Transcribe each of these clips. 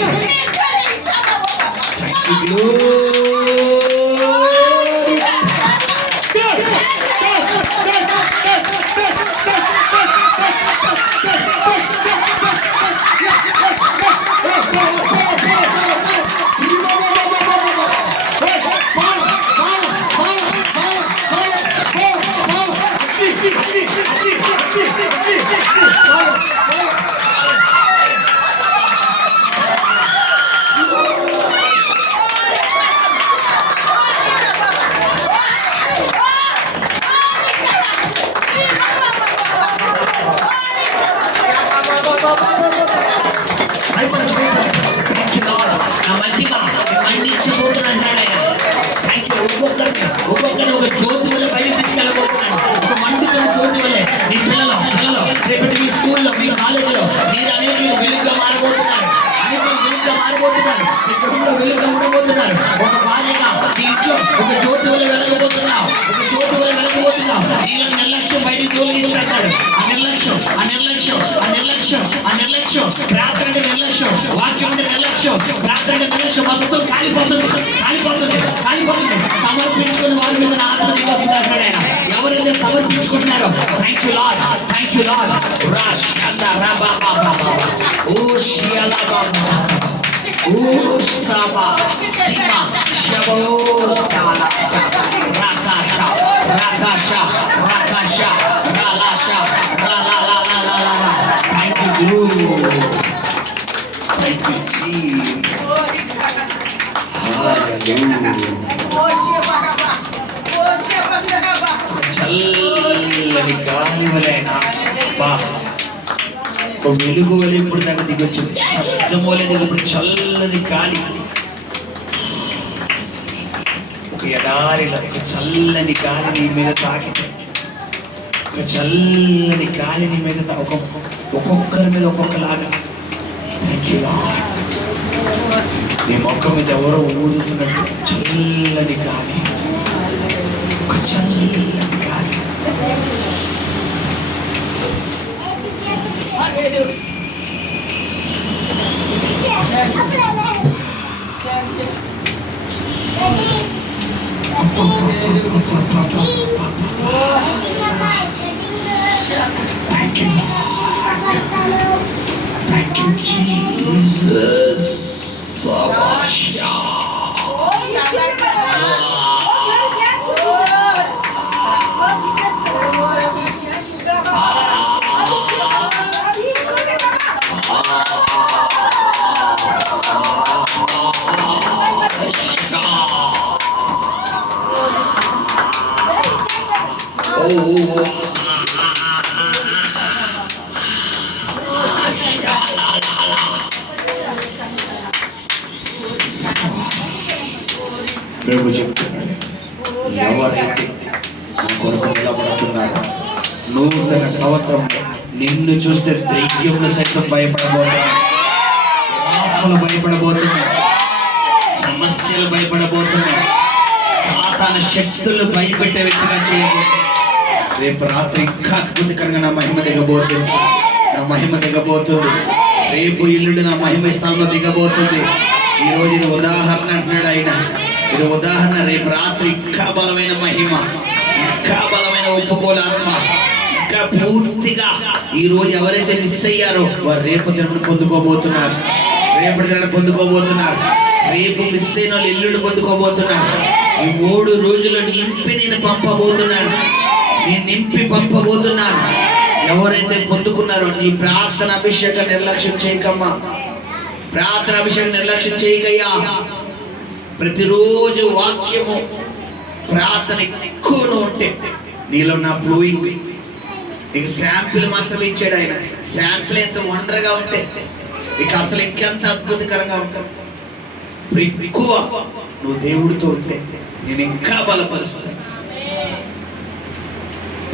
Thank you, ఒక్కొక్కరిని ఒక జ్యోతి వల్ల బయట తీసుకెళ్ళబోతున్నాను ఒక మండుతున్న జ్యోతి వల్లే మీ పిల్లలు పిల్లలు రేపటి మీ స్కూల్లో మీ కాలేజీలో మీరు అనేకులు వెలుగుగా మారబోతున్నారు అనేకులు వెలుగుగా మారబోతున్నారు మీ కుటుంబంలో వెలుగుగా ఉండబోతున్నారు ఒక భార్యగా మీ ఇంట్లో ఒక జ్యోతి వల్ల వెలగబోతున్నావు ఒక జ్యోతి వల్ల వెలగబోతున్నావు నీలో నిర్లక్ష్యం బయటికి తోలి ఆ నిర్లక్ష్యం. ప్రార్థన అంటే నిర్లక్ష్యం. వాక్యం అంటే నిర్లక్ష్యం. ప్రార్థన అంటే నిర్లక్ష్యం. మొత్తం కాలిపోతుంది కాలిపోతుంది కాలిపోతుంది. సమర్పించుకుని వారి మీద నా ఆత్మ దిగొస్తుంది ఆయన. ఎవరైతే సమర్పించుకుంటున్నారో thank you Lord thank you Lord రాష్ అంద రాబా బాబా ఓ షియలా బాబా ఓ సాబా సిమా షబో సాలా థ్యాంక్ యూ జీసస్ చల్లని గాలి వలె బా ఒక వెలుగు వలె ఇప్పుడు దాకా దిగొచ్చింది శబ్దం వలె దిగప్పుడు చల్లని గాలి ఒక ఎడారిలో ఒక చల్లని గాలి నీ మీద తాకితే ఒక చల్లని గాలి నీ మీద తా- ఒక ఒక్కొక్కరి మీద ఒక్కొక్కలాగా థ్యాంక్ యూ నీ మొక్క మీద ఎవరో ఊదుతున్నట్టు చల్లని గాలి ఒక చల్లని గాలి థ్యాంక్ యూ థ్యాంక్ ప్రభు చెప్తున్నాడు. ఎవరైతే కొరకు నిలబడుతున్నారు నూతన సంవత్సరం నిన్ను చూస్తే దైత్యములు సైతం భయపడబోతున్నాడు ఆత్మలు భయపడబోతున్నారు. సమస్యలు భయపడబోతున్నాడు సాతాన శక్తులు భయపెట్టే వ్యక్తిగా చేయబోతున్నాడు రేపు రాత్రి ఇంకా అద్భుతకరంగా నా మహిమ దిగబోతుంది. నా మహిమ దిగబోతుంది. రేపు ఇల్లుడు నా మహిమ స్థలంలో దిగబోతుంది. ఈ రోజు ఇది ఉదాహరణ అంటున్నాడు ఆయన. ఇది ఉదాహరణ. రేపు రాత్రి ఇంకా బలమైన మహిమ ఇంకా బలమైన ఒప్పుకోలాత్మ ఇంకా పూర్తిగా ఈ రోజు ఎవరైతే మిస్ అయ్యారో వారు రేపు తిరుమల పొందుకోబోతున్నారు. రేపటి దినాన్ని పొందుకోబోతున్నారు. రేపు మిస్ అయిన వాళ్ళు ఎల్లుండి పొందుకోబోతున్నారు. ఈ మూడు రోజులు నింపి నేను పంపబోతున్నాను. నేను నింపి పంపబోతున్నాను. ఎవరైతే పొందుకున్నారో నీ ప్రార్థన అభిషేకం నిర్లక్ష్యం చేయకమ్మా. ప్రార్థన అభిషేకం నిర్లక్ష్యం చేయకయ్యా. ప్రతిరోజు వాక్యము ప్రార్థన ఎక్కువలో ఉంటే నీలో నా ఫ్లోయింగ్ ఇక శాంపిల్ మాత్రమే ఇచ్చాడు ఆయన. శాంపిల్ ఎంత వండర్గా ఉంటే ఇక అసలు ఇంకెంత అద్భుతకరంగా ఉంటాం ఇప్పుడు ఎక్కువ నువ్వు దేవుడితో ఉంటే నేను ఇంకా బలపరుస్తాను.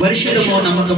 പരിശുദ്ധമോ നമുക്ക്